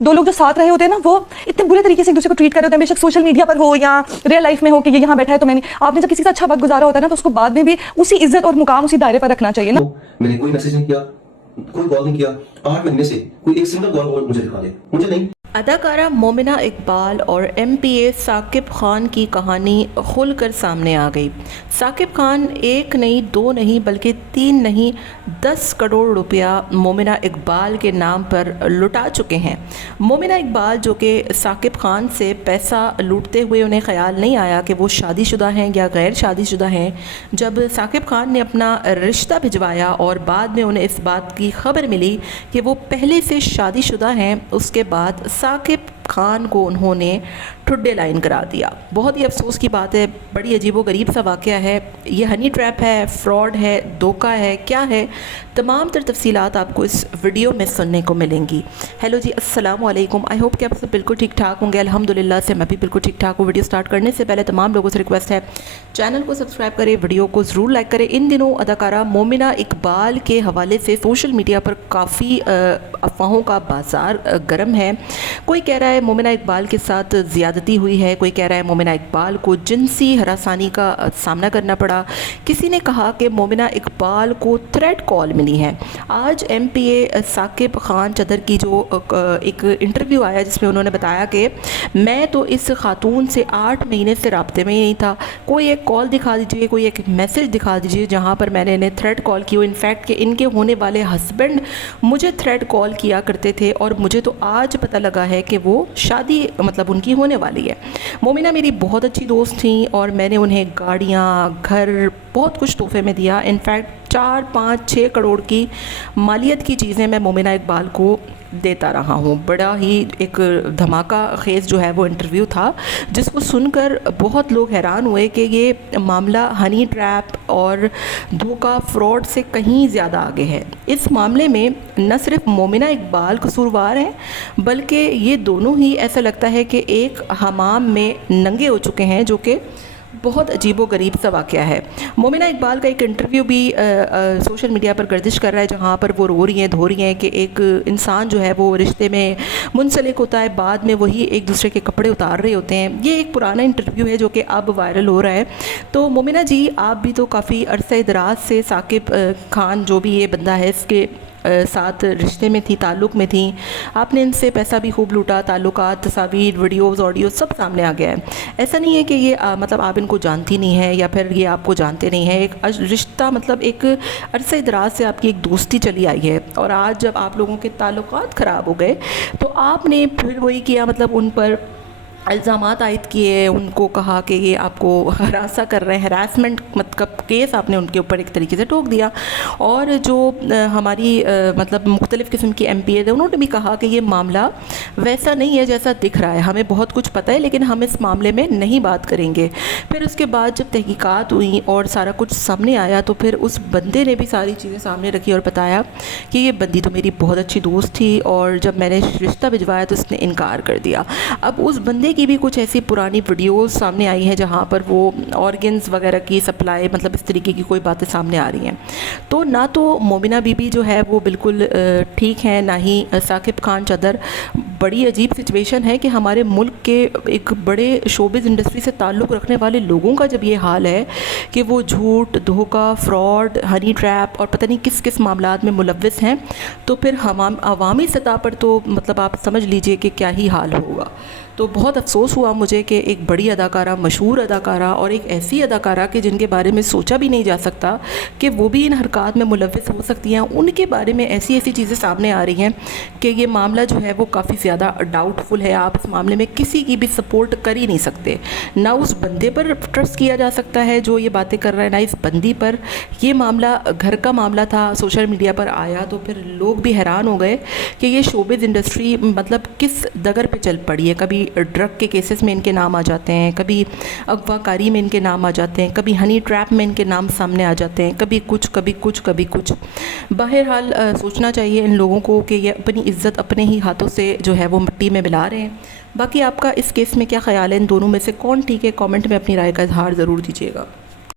दो लोग जो साथ रहे होते हैं ना, वो इतने बुरे तरीके से एक दूसरे को ट्रीट कर रहे होते हैं, बेशक सोशल मीडिया पर हो या रियल लाइफ में हो कि ये यहाँ बैठा है तो मैंने, आपने जब किसी का अच्छा वक्त गुजारा होता है ना, तो उसको बाद में भी उसी इज्जत और मुकाम उसी दायरे पर रखना चाहिए ना। मैंने कोई मैसेज नहीं किया, कोई कॉल नहीं किया, 8 महीने से कोई एक सिंगल कॉल मुझे दिखा दे, मुझे नहीं। अदाकारा मोमिना इकबाल और एमपीए साकिब खान की कहानी खुलकर सामने आ गई। साकिब खान एक नहीं, दो नहीं, बल्कि 3 नहीं 10 करोड़ रुपया मोमिना इकबाल के नाम पर लुटा चुके हैं। मोमिना इकबाल जो कि साकिब खान से पैसा लूटते हुए उन्हें ख्याल नहीं आया कि वो शादीशुदा हैं या गैर शादीशुदा हैं। जब साकिब खान ने अपना रिश्ता भिजवाया और बाद में उन्हें इस बात की खबर मिली कि वो पहले से शादीशुदा हैं, उसके बाद साकिब खान को उन्होंने ठुड्डे लाइन करा दिया। बहुत ही अफसोस की बात है, बड़ी अजीबो गरीब सा वाक़या है। ये हनी ट्रैप है, फ्रॉड है, धोखा है, क्या है, तमाम तर तफसीलात आपको इस वीडियो में सुनने को मिलेंगी। हेलो जी, अस्सलाम वालेकुम। आई होप कि आप सब बिल्कुल ठीक ठाक होंगे। अल्हम्दुलिल्लाह से मैं भी बिल्कुल ठीक ठाक हूँ। वीडियो स्टार्ट करने से पहले तमाम लोगों से रिक्वेस्ट है, चैनल को सब्सक्राइब करें, वीडियो को ज़रूर लाइक करें। इन दिनों अदाकारा मोमिना इकबाल के हवाले से सोशल मीडिया पर काफ़ी अफवाहों का बाज़ार गर्म है। कोई कह रहा है मोमिना इकबाल के साथ ज़्यादती हुई है, कोई कह रहा है मोमिना इकबाल को जिनसी हरासानी का सामना करना पड़ा, किसी ने कहा कि मोमिना इकबाल को थ्रेट कॉल मिली है। आज एमपीए साकिब खान चदर की जो एक इंटरव्यू आया जिसमें उन्होंने बताया कि मैं तो इस खातून से 8 महीने से राब्ते में ही नहीं था, कोई एक कॉल दिखा दीजिए, कोई एक मैसेज दिखा दीजिए जहाँ पर मैंने इन्हें थ्रेट कॉल की हो। इनफैक्ट कि इनके होने वाले हस्बैंड मुझे थ्रेट कॉल किया करते थे और मुझे तो आज पता लगा है कि वो शादी मतलब उनकी होने वाली है। मोमिना मेरी बहुत अच्छी दोस्त थी और मैंने उन्हें गाड़ियाँ, घर, बहुत कुछ तोहफे में दिया। इनफैक्ट 4, 5, 6 करोड़ की मालियत की चीज़ें मैं मोमिना इकबाल को देता रहा हूँ। बड़ा ही एक धमाका खेज़ जो है वो इंटरव्यू था, जिसको सुनकर बहुत लोग हैरान हुए कि ये मामला हनी ट्रैप और धोखा, फ्रॉड से कहीं ज़्यादा आगे है। इस मामले में न सिर्फ मोमिना इकबाल कसूरवार हैं, बल्कि ये दोनों ही ऐसा लगता है कि एक हमाम में नंगे हो चुके हैं, जो कि बहुत अजीबो गरीब सा वाक़या है। मोमिना इकबाल का एक इंटरव्यू भी सोशल मीडिया पर गर्दिश कर रहा है, जहाँ पर वो रो रही हैं, धो रही हैं कि एक इंसान जो है वो रिश्ते में मुंसलिक होता है, बाद में वही एक दूसरे के कपड़े उतार रहे होते हैं। ये एक पुराना इंटरव्यू है जो कि अब वायरल हो रहा है। तो मोमिना जी, आप भी तो काफ़ी अरसे दराज से साकिब खान जो भी ये बंदा है इसके साथ रिश्ते में थी, ताल्लुक़ में थी। आपने इनसे पैसा भी खूब लूटा, ताल्लुकात, तस्वीर, वीडियोज़, ऑडियो सब सामने आ गया है। ऐसा नहीं है कि ये मतलब आप इनको जानती नहीं है या फिर ये आपको जानते नहीं है। एक रिश्ता मतलब एक अरसे दराज से आपकी एक दोस्ती चली आई है, और आज जब आप लोगों के ताल्लुकात ख़राब हो गए तो आपने फिर वही किया, मतलब उन पर इल्ज़ामात आयद किए, उनको कहा कि ये आपको हरासा कर रहे हैं, हरासमेंट मतलब केस आपने उनके ऊपर एक तरीके से ठोक दिया। और जो हमारी मतलब मुख्तलिफ़ किस्म की एमपीए थे, उन्होंने भी कहा कि ये मामला वैसा नहीं है जैसा दिख रहा है, हमें बहुत कुछ पता है लेकिन हम इस मामले में नहीं बात करेंगे। फिर उसके बाद जब तहकीकात हुई और सारा कुछ सामने आया तो फिर उस बंदे ने भी सारी चीज़ें सामने रखी और बताया कि ये बंदी तो मेरी बहुत अच्छी दोस्त थी और जब मैंने रिश्ता भिजवाया तो उसने इनकार कर दिया। अब उस बंदे की भी कुछ ऐसी पुरानी वीडियोस सामने आई हैं जहाँ पर वो ऑर्गन्स वगैरह की सप्लाई, मतलब इस तरीके की कोई बातें सामने आ रही हैं। तो ना तो मोमिना बीबी जो है वो बिल्कुल ठीक है, ना ही साकिब खान चदर। बड़ी अजीब सिचुएशन है कि हमारे मुल्क के एक बड़े शोबिज़ इंडस्ट्री से ताल्लुक़ रखने वाले लोगों का जब ये हाल है कि वो झूठ, धोखा, फ्रॉड, हनी ट्रैप और पता नहीं किस किस मामलात में मुलव्वस हैं, तो फिर हम अवामी सतह पर तो मतलब आप समझ लीजिए कि क्या ही हाल होगा। तो बहुत अफसोस हुआ मुझे कि एक बड़ी अदाकारा, मशहूर अदाकारा और एक ऐसी अदाकारा कि जिनके बारे में सोचा भी नहीं जा सकता कि वो भी इन हरकत में मुलव्वस हो सकती हैं, उनके बारे में ऐसी ऐसी चीज़ें सामने आ रही हैं कि ये मामला जो है वो काफ़ी ज़्यादा डाउटफुल है। आप इस मामले में किसी की भी सपोर्ट कर ही नहीं सकते, ना उस बंदे पर ट्रस्ट किया जा सकता है जो ये बातें कर रहा है, ना इस बंदी पर। ये मामला घर का मामला था, सोशल मीडिया पर आया तो फिर लोग भी हैरान हो गए कि ये शोबिज़ इंडस्ट्री मतलब किस दगर पे चल पड़ी है। कभी ड्रग के केसेस में इनके नाम आ जाते हैं, कभी अगवाकारी में इनके नाम आ जाते हैं, कभी हनी ट्रैप में इनके नाम सामने आ जाते हैं, कभी कुछ कभी कुछ कभी कुछ। बहरहाल सोचना चाहिए इन लोगों को कि ये अपनी इज्जत अपने ही हाथों से जो है वो मिट्टी में मिला रहे हैं। बाकी आपका इस केस में क्या ख़्याल है, इन दोनों में से कौन ठीक है? कमेंट में अपनी राय का इजहार ज़रूर दीजिएगा।